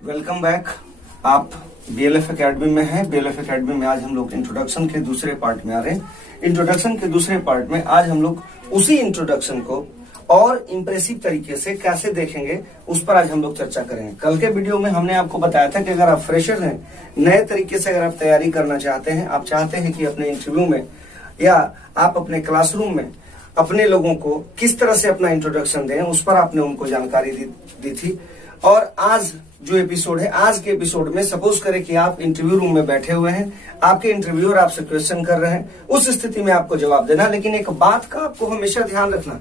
Welcome back. आप BLF academy में हैं। बीएलएफ एकेडमी में आज हम लोग इंट्रोडक्शन के दूसरे पार्ट में आ रहे हैं। इंट्रोडक्शन के दूसरे पार्ट में आज हम लोग उसी इंट्रोडक्शन को और इम्प्रेसिव तरीके से कैसे देखेंगे उस पर आज हम लोग चर्चा करेंगे। कल के वीडियो में हमने आपको बताया था कि अगर आप फ्रेशर हैं, नए तरीके से अगर आप तैयारी करना चाहते हैं, आप चाहते हैं कि अपने इंटरव्यू में या आप अपने क्लासरूम में अपने लोगों को किस तरह से अपना इंट्रोडक्शन दें, उस पर आपने उनको जानकारी दी थी। और आज जो एपिसोड है, आज के एपिसोड में सपोज करें कि आप इंटरव्यू रूम में बैठे हुए हैं, आपके इंटरव्यूअर आपसे क्वेश्चन कर रहे हैं, उस स्थिति में आपको जवाब देना। लेकिन एक बात का आपको हमेशा ध्यान रखना,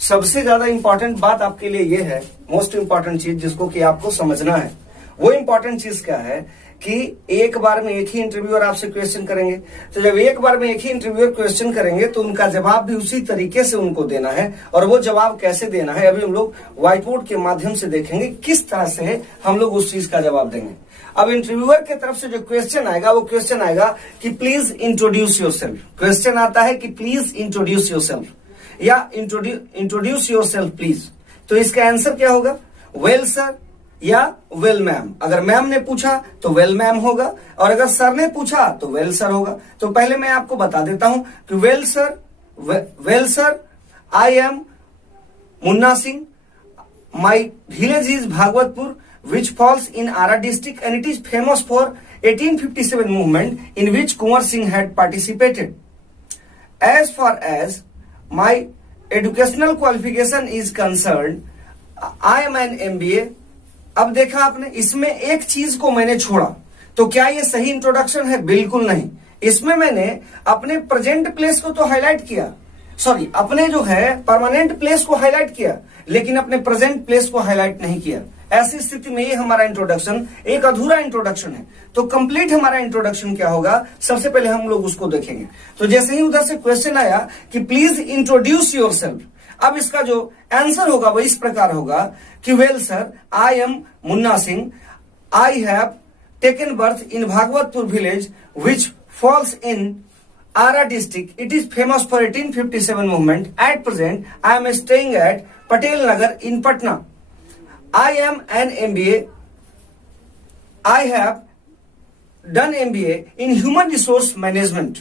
सबसे ज्यादा इंपॉर्टेंट बात आपके लिए ये है, मोस्ट इंपॉर्टेंट चीज जिसको कि आपको समझना है, वो इंपॉर्टेंट चीज क्या है कि एक बार में एक ही इंटरव्यूअर आपसे क्वेश्चन करेंगे। तो जब एक बार में एक ही इंटरव्यूअर क्वेश्चन करेंगे तो उनका जवाब भी उसी तरीके से उनको देना है। और वो जवाब कैसे देना है, अभी हम लोग व्हाइट बोर्ड के माध्यम से देखेंगे किस तरह से हम लोग उस चीज का जवाब देंगे। अब इंटरव्यूअर की तरफ से जो क्वेश्चन आएगा, वो क्वेश्चन आएगा कि प्लीज इंट्रोड्यूस योरसेल्फ। क्वेश्चन आता है कि प्लीज इंट्रोड्यूस योरसेल्फ या इंट्रोड्यूस योरसेल्फ प्लीज। तो इसका आंसर क्या होगा? वेल सर या वेल मैम। अगर मैम ने पूछा तो वेल मैम होगा, और अगर सर ने पूछा तो वेल सर होगा। तो पहले मैं आपको बता देता हूं कि well sir I am Munna Singh, my village is Bhagwatpur which falls in Ara district and it is famous for 1857 movement in which Kunwar Singh had participated. As far as my educational qualification is concern, I am an MBA। अब देखा आपने, इसमें एक चीज को मैंने छोड़ा, तो क्या ये सही इंट्रोडक्शन है? बिल्कुल नहीं। इसमें मैंने अपने प्रेजेंट प्लेस को तो हाईलाइट किया, सॉरी अपने जो है परमानेंट प्लेस को हाईलाइट किया, लेकिन अपने प्रेजेंट प्लेस को हाईलाइट नहीं किया। ऐसी स्थिति में ये हमारा इंट्रोडक्शन एक अधूरा इंट्रोडक्शन है। तो कंप्लीट हमारा इंट्रोडक्शन क्या होगा, सबसे पहले हम लोग उसको देखेंगे। तो जैसे ही उधर से क्वेश्चन आया कि प्लीज इंट्रोड्यूस योरसेल्फ, अब इसका जो आंसर होगा वो इस प्रकार होगा कि well sir I am Munna Singh, I have taken birth in Bhagwatpur village which falls in Ara district, it is famous for 1857 movement. At present I am staying at Patel Nagar in Patna. I am an MBA, I have done MBA in human resource management.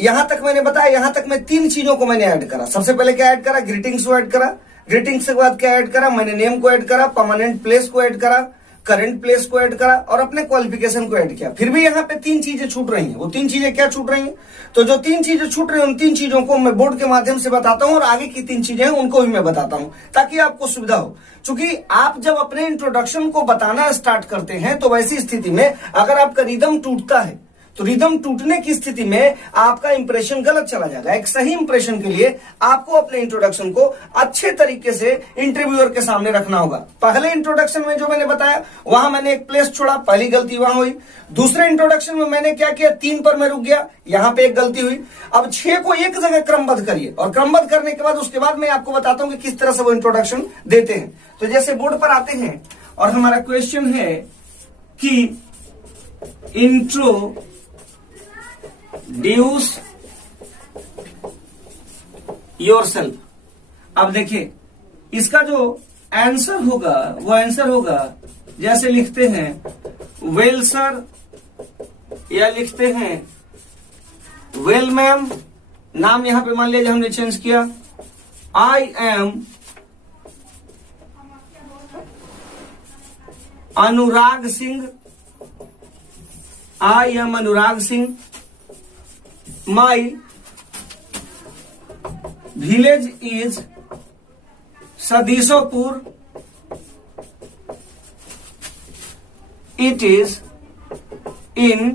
यहां तक मैंने बताया, यहां तक मैं तीन चीजों को मैंने ऐड करा। सबसे पहले क्या ऐड करा? ग्रीटिंग्स को ऐड करा। ग्रीटिंग्स के बाद क्या ऐड करा? मैंने नेम को ऐड करा, परमानेंट प्लेस को ऐड करा, करंट प्लेस को ऐड करा और अपने क्वालिफिकेशन को ऐड किया। फिर भी यहाँ पे तीन चीजें छूट रही हैं। वो तीन चीजें क्या छूट रही हैं? तो जो तीन चीजें छूट रही हैं, उन तीन चीजों को मैं बोर्ड के माध्यम से बताता हूं, और आगे की तीन चीजें हैं उनको भी मैं बताता हूं, ताकि आपको सुविधा हो। क्योंकि आप जब अपने इंट्रोडक्शन को बताना स्टार्ट करते हैं, तो वैसी स्थिति में अगर आपका रिदम टूटता है, तो रिदम टूटने की स्थिति में आपका इंप्रेशन गलत चला जाएगा। एक सही इंप्रेशन के लिए आपको अपने इंट्रोडक्शन को अच्छे तरीके से इंटरव्यूअर के सामने रखना होगा। पहले इंट्रोडक्शन में जो मैंने बताया, वहां मैंने एक प्लेस छोड़ा, पहली गलती वहां हुई। दूसरे इंट्रोडक्शन में मैंने क्या किया? 3 पर मैं रुक गया, यहां पे एक गलती हुई। अब 6 को एक जगह क्रमबद्ध करिए, और क्रमबद्ध करने के बाद उसके बाद मैं आपको बताता हूं कि किस तरह से वो इंट्रोडक्शन देते हैं। तो जैसे बोर्ड पर आते हैं और हमारा क्वेश्चन है कि इंट्रोड्यूस योरसेल्फ। अब देखिए, इसका जो आंसर होगा वो आंसर होगा, जैसे लिखते हैं वेल सर या लिखते हैं वेल मैम। नाम यहां पे मान लीजिए हमने चेंज किया, I am Anurag Singh, I am Anurag Singh, my village is Sadisopur, it is in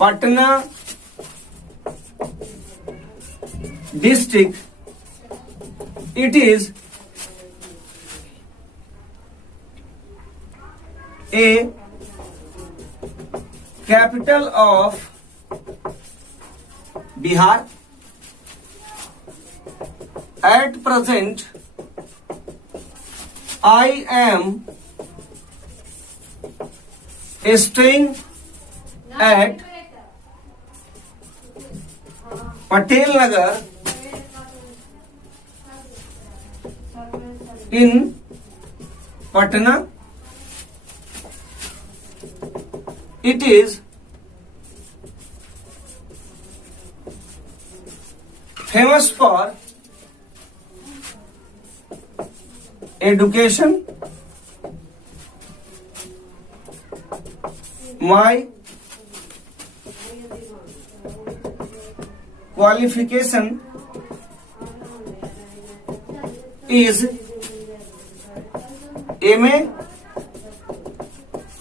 Patna district, it is a capital of Bihar. At present I am staying at Patel Nagar in Patna. It is famous for education. My qualification is MA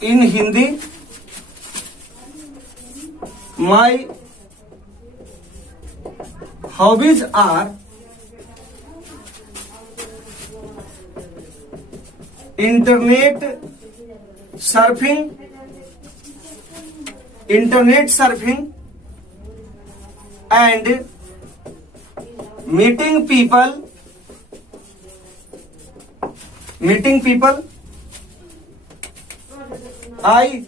in Hindi. My hobbies are internet surfing and meeting people. I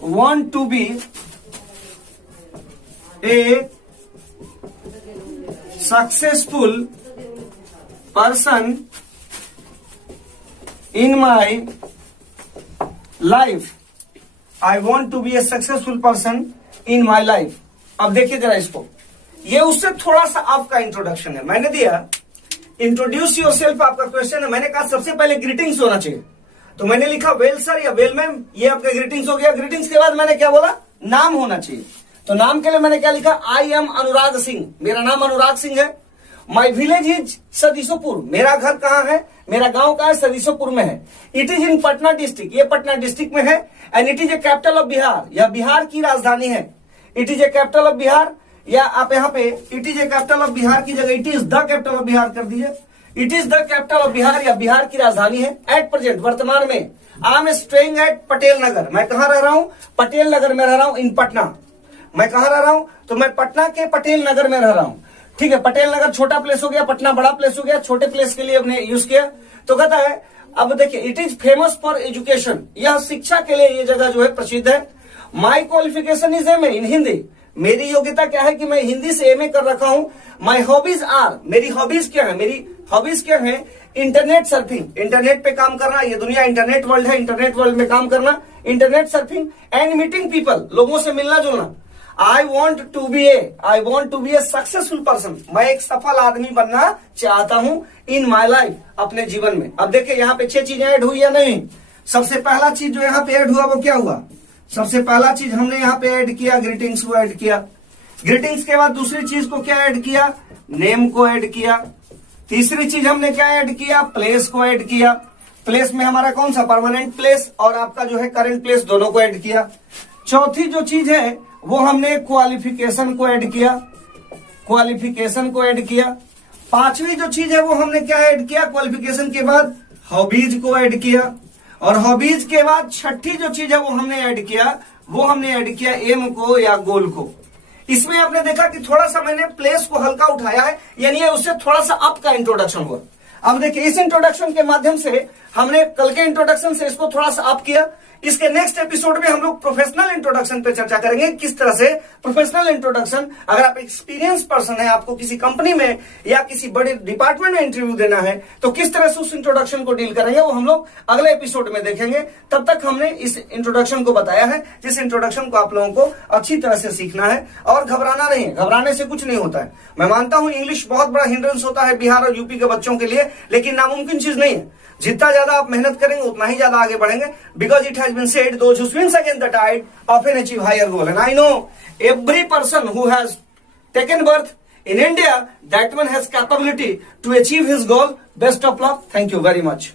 want to be a successful person in my life. I want to be a successful person in my life. अब देखिए जरा इसको, ये उससे थोड़ा सा आपका introduction है। मैंने दिया इंट्रोड्यूस योरसेल्फ, आपका क्वेश्चन है। मैंने कहा सबसे पहले ग्रीटिंग्स होना चाहिए, तो मैंने लिखा वेल सर या वेल मैम, ये आपका ग्रीटिंग्स हो गया। ग्रीटिंग्स के बाद मैंने क्या बोला, नाम होना चाहिए। तो नाम के लिए मैंने क्या लिखा, आई एम अनुराग सिंह, मेरा नाम अनुराग सिंह है। माई विलेज इज सदीसोपुर, मेरा घर कहाँ है, मेरा गांव कहाँ है, सदीसोपुर में है। It is in Patna district, ये पटना डिस्ट्रिक्ट में है। And it is a capital of Bihar, यह बिहार की राजधानी है। It is a capital of Bihar, या आप यहाँ पे it is a capital of Bihar की जगह it is the capital of Bihar कर दीजिए। It is the capital of Bihar या बिहार की राजधानी है। एट प्रेजेंट, वर्तमान में, आई एम स्टेइंग एट पटेल नगर, मैं कहाँ रह रहा हूँ, पटेल नगर में रह रहा हूँ। इन पटना, मैं कहाँ रह रहा हूँ, तो मैं पटना के पटेल नगर में रह रहा हूँ। ठीक है, पटेल नगर छोटा प्लेस हो गया, पटना बड़ा प्लेस हो गया। छोटे प्लेस के लिए हमने यूज किया। तो कहता है, अब देखिए, it is famous for education, यह शिक्षा के लिए ये जगह जो है प्रसिद्ध है। माई क्वालिफिकेशन इज एमए इन हिंदी, मेरी योग्यता क्या है कि मैं हिंदी से एमए कर रखा हूं। माई हॉबीज आर, मेरी हॉबीज क्या है, मेरी हॉबीज क्या है, इंटरनेट सर्फिंग, इंटरनेट पे काम करना, ये दुनिया इंटरनेट वर्ल्ड है, इंटरनेट वर्ल्ड में काम करना, internet surfing and meeting people, लोगों से मिलना जुलना। I want to be a successful person, मैं एक सफल आदमी बनना चाहता हूं इन माई लाइफ, अपने जीवन में। अब देखिए यहाँ पे 6 चीजें ऐड हुई या नहीं। सबसे पहला चीज जो यहाँ पे ऐड हुआ वो क्या हुआ, सबसे पहला चीज हमने यहाँ पे ऐड किया, ग्रीटिंग्स को ऐड किया। ग्रीटिंग्स के बाद दूसरी चीज को क्या ऐड किया, नेम को ऐड किया। तीसरी चीज हमने क्या ऐड किया, प्लेस को ऐड किया। प्लेस में हमारा कौन सा, परमानेंट प्लेस और आपका जो है करंट प्लेस, दोनों को ऐड किया। चौथी जो चीज है वो हमने क्वालिफिकेशन को ऐड किया, क्वालिफिकेशन को ऐड किया। पांचवी जो चीज है वो हमने क्या ऐड किया, क्वालिफिकेशन के बाद हॉबीज को ऐड किया। और हॉबीज के बाद छठी जो चीज है वो हमने ऐड किया, वो हमने ऐड किया एम को या गोल को। इसमें आपने देखा कि थोड़ा सा मैंने प्लेस को हल्का उठाया है, यानी उससे थोड़ा सा अप का इंट्रोडक्शन हुआ। अब देखिए, इस इंट्रोडक्शन के माध्यम से हमने कल के इंट्रोडक्शन से इसको थोड़ा सा अप किया। इसके नेक्स्ट एपिसोड में हम लोग प्रोफेशनल इंट्रोडक्शन पे चर्चा करेंगे, किस तरह से प्रोफेशनल इंट्रोडक्शन, अगर आप एक्सपीरियंस पर्सन है, आपको किसी कंपनी में या किसी बड़े डिपार्टमेंट में इंटरव्यू देना है, तो किस तरह से उस इंट्रोडक्शन को डील करेंगे, वो हम लोग अगले एपिसोड में देखेंगे। तब तक हमने इस इंट्रोडक्शन को बताया है, जिस इंट्रोडक्शन को आप लोगों को अच्छी तरह से सीखना है और घबराना नहीं है। घबराने से कुछ नहीं होता है। मैं मानता हूं इंग्लिश बहुत बड़ा हिंड्रेंस होता है बिहार और यूपी के बच्चों के लिए, लेकिन नामुमकिन चीज नहीं है। जितना ज्यादा आप मेहनत करेंगे उतना ही ज्यादा आगे बढ़ेंगे, because it has been said those who swims against the tide often achieve higher goal. And I know every person who has taken birth in India, that one has capability to achieve his goal. Best of luck. Thank you very much.